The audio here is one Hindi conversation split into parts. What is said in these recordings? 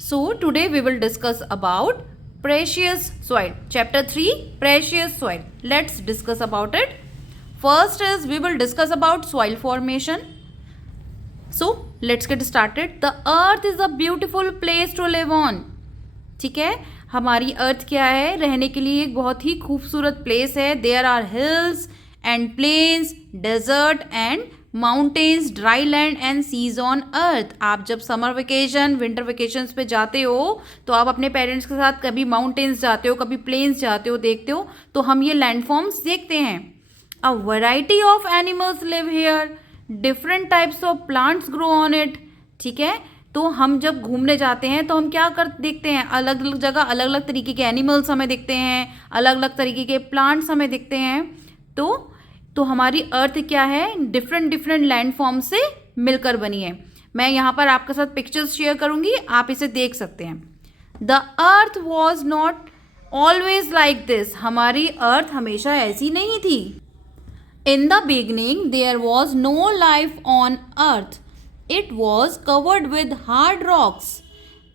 So today we will discuss about precious soil. Chapter 3, precious soil. Let's discuss about it. First is we will discuss about soil formation. So let's get started. The earth is a beautiful place to live on. ठीक है, हमारी अर्थ क्या है, रहने के लिए एक बहुत ही खूबसूरत प्लेस है. There are hills and plains, desert and mountains, dry land and seas on earth. आप जब समर वेकेशन, विंटर वेकेशंस पे जाते हो तो आप अपने पेरेंट्स के साथ कभी माउंटेन्स जाते हो, कभी प्लेन्स जाते हो, देखते हो, तो हम ये लैंडफॉर्म्स देखते हैं. A variety of animals live here, different types of plants grow on it. ठीक है, तो हम जब घूमने जाते हैं तो हम क्या कर देखते हैं, अलग अलग जगह अलग अलग तरीके के एनिमल्स हमें दिखते हैं, अलग अलग तरीके के प्लांट्स हमें दिखते हैं. तो हमारी अर्थ क्या है, डिफरेंट डिफरेंट लैंड फॉर्म से मिलकर बनी है. मैं यहाँ पर आपके साथ पिक्चर्स शेयर करूँगी, आप इसे देख सकते हैं. The earth was not always like this. हमारी अर्थ हमेशा ऐसी नहीं थी. In the beginning there was no life on earth. It was covered with hard rocks.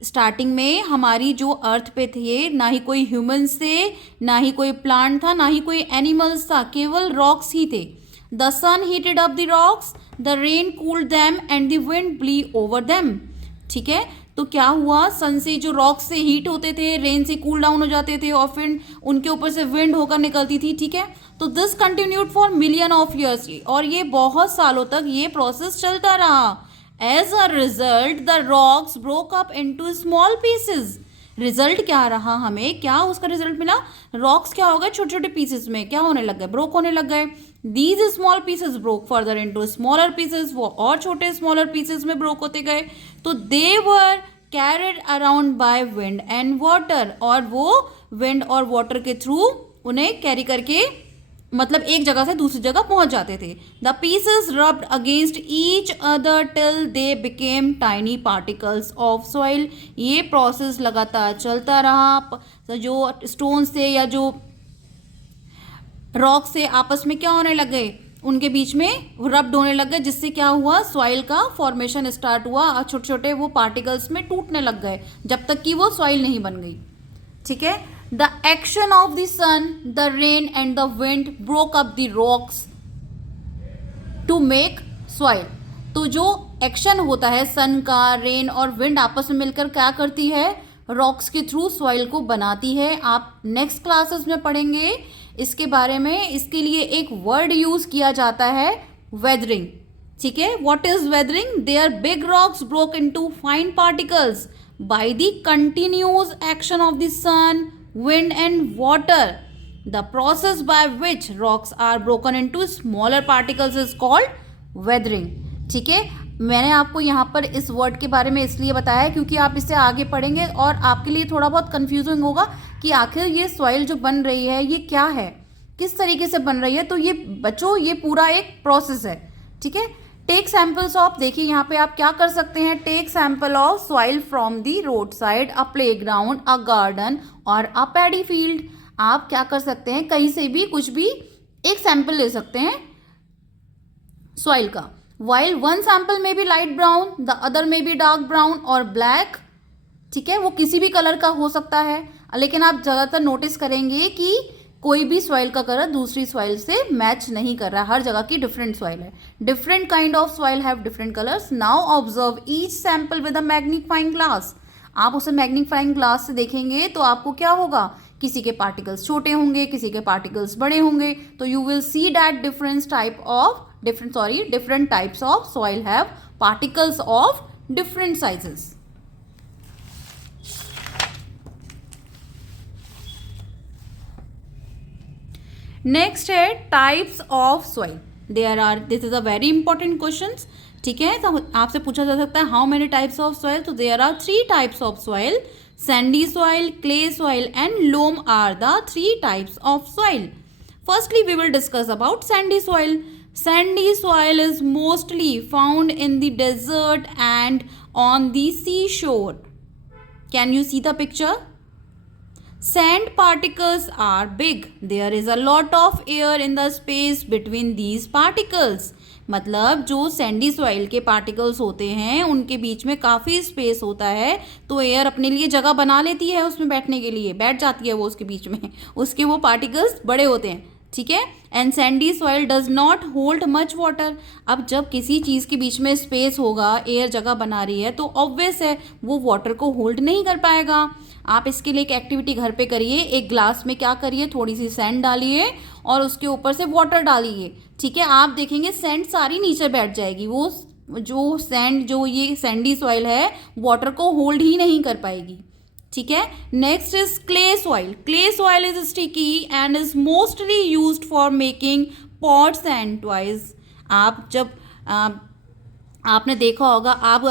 Starting में हमारी जो अर्थ पे थे, ना ही कोई ह्यूमन्स थे, ना ही कोई प्लांट था, ना ही कोई एनिमल्स था, केवल रॉक्स ही थे. The sun heated up the rocks, the rain cooled them and the wind blew over them. ठीक है, तो क्या हुआ, सन से जो रॉक्स से हीट होते थे, रेन से कूल डाउन हो जाते थे और फिर उनके ऊपर से विंड होकर निकलती थी. ठीक है, तो this continued for million of years. और ये बहुत सालों तक ये प्रोसेस चलता रहा. As a result, the rocks broke up into small pieces. Result क्या रहा, हमें क्या उसका रिजल्ट मिला, रॉक्स क्या हो गए, छोटे छोटे पीसेस में क्या होने लग गए, ब्रोक होने लग गए. These small pieces broke further into smaller pieces. वो और छोटे स्मॉलर पीसेस में ब्रोक होते गए. तो they were carried around by wind and water. और वो विंड और वाटर के थ्रू उन्हें कैरी करके, मतलब एक जगह से दूसरी जगह पहुंच जाते थे. The pieces rubbed against each other till they became tiny particles of soil. ये प्रोसेस लगातार चलता रहा. जो स्टोन से या जो रॉक से आपस में क्या होने लग गए, उनके बीच में रब्ड होने लग गए, जिससे क्या हुआ, सॉइल का फॉर्मेशन स्टार्ट हुआ और छोटे छोटे वो पार्टिकल्स में टूटने लग गए, जब तक कि वो सॉइल नहीं बन गई. ठीक है, the action of the sun, the rain and the wind broke up the rocks to make soil. तो जो एक्शन होता है सन का, रेन और विंड आपस में मिलकर क्या करती है, रॉक्स के थ्रू सॉइल को बनाती है. आप नेक्स्ट क्लासेस में पढ़ेंगे इसके बारे में. इसके लिए एक वर्ड यूज किया जाता है, वेदरिंग. ठीक है, what is weathering, there big rocks broke into fine particles by the continuous action of the sun, wind and water. The process by which rocks are broken into smaller particles is called weathering. ठीक है, मैंने आपको यहाँ पर इस वर्ड के बारे में इसलिए बताया क्योंकि आप इससे आगे पढ़ेंगे और आपके लिए थोड़ा बहुत कंफ्यूजिंग होगा कि आखिर ये सॉइल जो बन रही है ये क्या है, किस तरीके से बन रही है. तो ये बच्चों, ये पूरा एक प्रोसेस है. ठीक है, टेक सैम्पल्स ऑफ, देखिए यहाँ पे आप क्या कर सकते हैं, take sample of soil from the roadside, a playground, a garden और अ पैडी फील्ड. आप क्या कर सकते हैं, कहीं से भी कुछ भी एक सैंपल ले सकते हैं सॉइल का. वाइल वन सैंपल में be light brown, the other में बी डार्क ब्राउन और ब्लैक. ठीक है, वो किसी भी कलर का हो सकता है, लेकिन आप ज़्यादातर नोटिस करेंगे कि कोई भी सॉइल का कलर दूसरी सॉइल से मैच नहीं कर रहा. हर जगह की डिफरेंट सॉइल है. Different kind of soil have different colours. Now observe each sample with a magnifying glass. आप उसे मैग्नीफाइंग ग्लास से देखेंगे तो आपको क्या होगा, किसी के पार्टिकल्स छोटे होंगे, किसी के पार्टिकल्स बड़े होंगे. तो you will see that different types of soil have particles of different sizes. Next है types of soil. There are, this is a very important question. ठीक है, तो आपसे पूछा जा सकता है how many types of soil. तो there are 3 types of soil. Sandy soil, clay soil and loam are the 3 types of soil. Firstly we will discuss about sandy soil. Sandy soil is mostly found in the desert and on the sea shore. Can you see the picture? Sand particles are big. There is a lot of air in the space between these particles. मतलब जो सैंडी सॉइल के पार्टिकल्स होते हैं उनके बीच में काफ़ी स्पेस होता है, तो एयर अपने लिए जगह बना लेती है उसमें बैठने के लिए, बैठ जाती है वो उसके बीच में, उसके वो पार्टिकल्स बड़े होते हैं, ठीक है। And Sandy soil does not hold much water. अब जब किसी चीज़ के बीच में स्पेस होगा, एयर जगह बना रही है, तो ऑब्वियस है वो वाटर को होल्ड नहीं कर पाएगा। आप इसके लिए एक एक्टिविटी घर पे करिए, एक ग्लास में क्या करिए, थोड़ी सी सैंड डालिए और उसके ऊपर से वाटर डालिए, ठीक है। आप देखेंगे सैंड सारी नीचे बैठ जाएगी, वो जो सैंड, जो ये सैंडी सॉइल है, वाटर को होल्ड ही नहीं कर पाएगी, ठीक है। Next is clay soil. Clay soil is sticky and is mostly used for making pots and toys. आप जब आपने देखा होगा, आप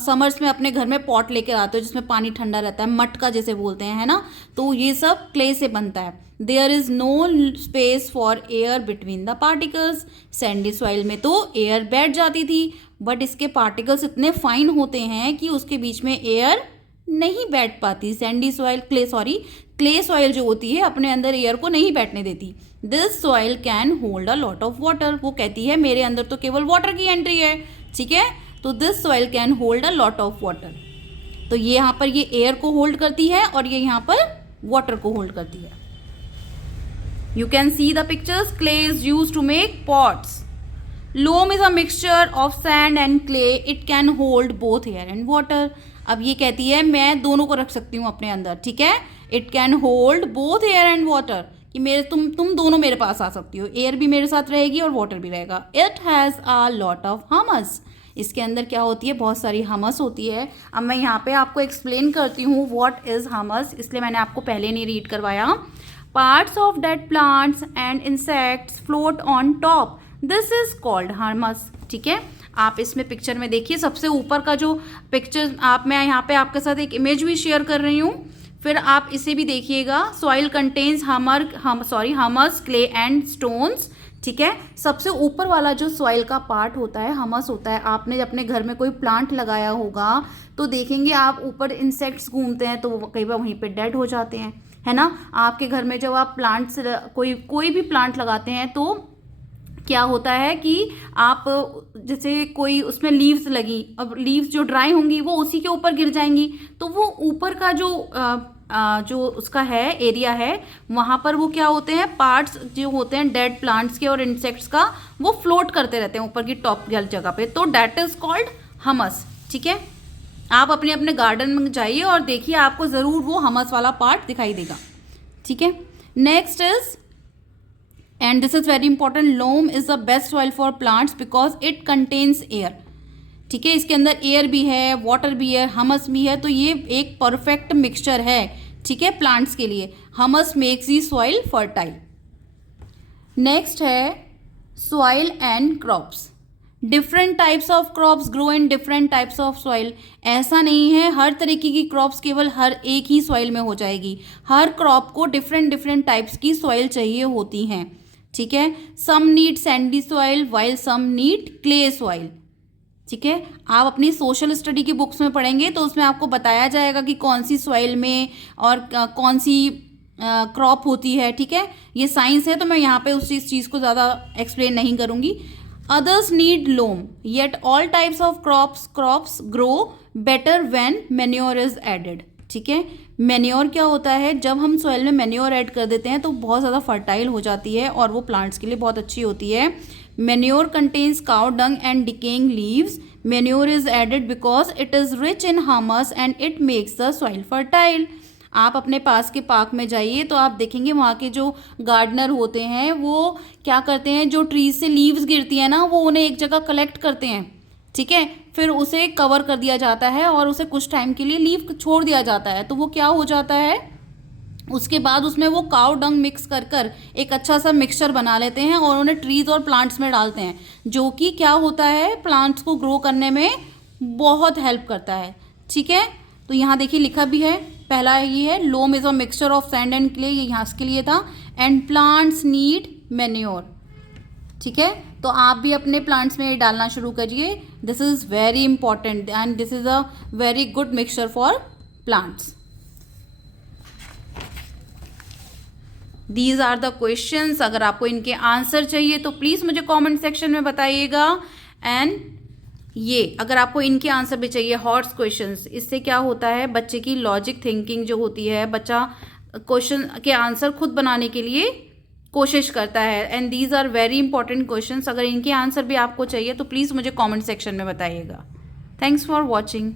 समर्स में अपने घर में पॉट लेकर आते हो जिसमें पानी ठंडा रहता है, मटका जैसे बोलते हैं, है ना, तो ये सब क्ले से बनता है। There is no space for air between the particles. Sandy soil में तो एयर बैठ जाती थी, बट इसके पार्टिकल्स इतने फाइन होते हैं कि उसके बीच में एयर नहीं बैठ पाती। सैंडी सॉइल, क्ले सॉइल जो होती है अपने अंदर एयर को नहीं बैठने देती। This soil can hold a lot of water. वो कहती है मेरे अंदर तो केवल वाटर की एंट्री है, ठीक है, तो this soil can hold a lot of water. तो ये यहाँ पर ये एयर को होल्ड करती है और ये यहाँ पर वाटर को होल्ड करती है। You can see the pictures. Clay is used to make pots. Loam is a mixture of sand and clay, it can hold both air and water. अब ये कहती है मैं दोनों को रख सकती हूँ अपने अंदर, ठीक है। It can hold both air and water, कि मेरे तुम दोनों मेरे पास आ सकती हो, एयर भी मेरे साथ रहेगी और वाटर भी रहेगा। It has a lot of humus. इसके अंदर क्या होती है, बहुत सारी हमस होती है। अब मैं यहाँ पे आपको एक्सप्लेन करती हूँ व्हाट इज हमस, इसलिए मैंने आपको पहले नहीं रीड करवाया। Parts of dead plants and insects float on top, this is called humus, ठीक है। आप इसमें पिक्चर में देखिए, सबसे ऊपर का जो पिक्चर मैं यहाँ पे आपके साथ एक इमेज भी शेयर कर रही हूँ, फिर आप इसे भी देखिएगा। Soil contains humus, clay and stones, ठीक है। सबसे ऊपर वाला जो सॉइल का पार्ट होता है, हमस होता है। आपने अपने घर में कोई प्लांट लगाया होगा तो देखेंगे आप ऊपर इंसेक्ट्स घूमते हैं तो वो कई बार वहीं पे डेड हो जाते हैं, है ना। आपके घर में जब आप प्लांट्स कोई भी प्लांट लगाते हैं तो क्या होता है कि आप जैसे कोई उसमें लीव्स लगी, अब लीव्स जो ड्राई होंगी वो उसी के ऊपर गिर जाएंगी, तो वो ऊपर का जो उसका है एरिया है, वहाँ पर वो क्या होते हैं, पार्ट्स जो होते हैं डेड प्लांट्स के और इंसेक्ट्स का, वो फ्लोट करते रहते हैं ऊपर की टॉप जगह पे, तो डेट इज कॉल्ड हमस, ठीक है। आप अपने अपने गार्डन में जाइए और देखिए, आपको ज़रूर वो हमस वाला पार्ट दिखाई देगा, ठीक है। Next is, and this is very important, loam is the best soil for plants because it contains air, ठीक है। इसके अंदर एयर भी है, वाटर भी है, हमस भी है, तो ये एक परफेक्ट मिक्सचर है, ठीक है, प्लांट्स के लिए। Humus makes the soil fertile. Next है soil and crops. Different types of crops grow in different types of soil. ऐसा नहीं है हर तरीके की क्रॉप्स केवल हर एक ही सॉइल में हो जाएगी, हर क्रॉप को डिफरेंट टाइप्स की सॉइल चाहिए होती हैं, ठीक है। Some need sandy soil while some need clay soil, ठीक है। आप अपनी सोशल स्टडी की बुक्स में पढ़ेंगे तो उसमें आपको बताया जाएगा कि कौन सी सॉइल में और कौन सी क्रॉप होती है, ठीक है। ये साइंस है तो मैं यहाँ पे उस चीज़ को ज़्यादा एक्सप्लेन नहीं करूँगी। Others need loam, yet all types of crops grow better when manure is added, ठीक है। मैन्योर क्या होता है, जब हम सॉइल में मैन्योर ऐड कर देते हैं तो बहुत ज़्यादा फर्टाइल हो जाती है और वो प्लांट्स के लिए बहुत अच्छी होती है। Manure contains cow dung and decaying leaves. Manure is added because it is rich in humus and it makes the soil fertile. आप अपने पास के पार्क में जाइए तो आप देखेंगे वहाँ के जो गार्डनर होते हैं वो क्या करते हैं, जो ट्रीज से लीव्स गिरती हैं ना, वो उन्हें एक जगह कलेक्ट करते हैं, ठीक है। फिर उसे कवर कर दिया जाता है और उसे कुछ टाइम के लिए लीव छोड़ दिया जाता है, तो वो क्या हो जाता है, उसके बाद उसमें वो काउ डंग मिक्स कर एक अच्छा सा मिक्सचर बना लेते हैं और उन्हें ट्रीज और प्लांट्स में डालते हैं, जो कि क्या होता है, प्लांट्स को ग्रो करने में बहुत हेल्प करता है, ठीक है। तो यहाँ देखिए लिखा भी है, पहला ये है loam is a mixture of sand and clay, ये यहाँ के लिए था, एंड प्लांट्स नीड मैन्योर, ठीक है। तो आप भी अपने प्लांट्स में डालना शुरू करिए। This is very important and this is a very good mixture for plants. These are the questions. अगर आपको इनके आंसर चाहिए तो प्लीज़ मुझे कमेंट सेक्शन में बताइएगा। एंड ये अगर आपको इनके आंसर भी चाहिए हॉट्स क्वेश्चंस, इससे क्या होता है बच्चे की लॉजिक थिंकिंग जो होती है, बच्चा क्वेश्चन के आंसर खुद बनाने के लिए कोशिश करता है। And these are very important questions. अगर इनके आंसर भी आपको चाहिए तो प्लीज़ मुझे कमेंट सेक्शन में बताइएगा। Thanks for watching.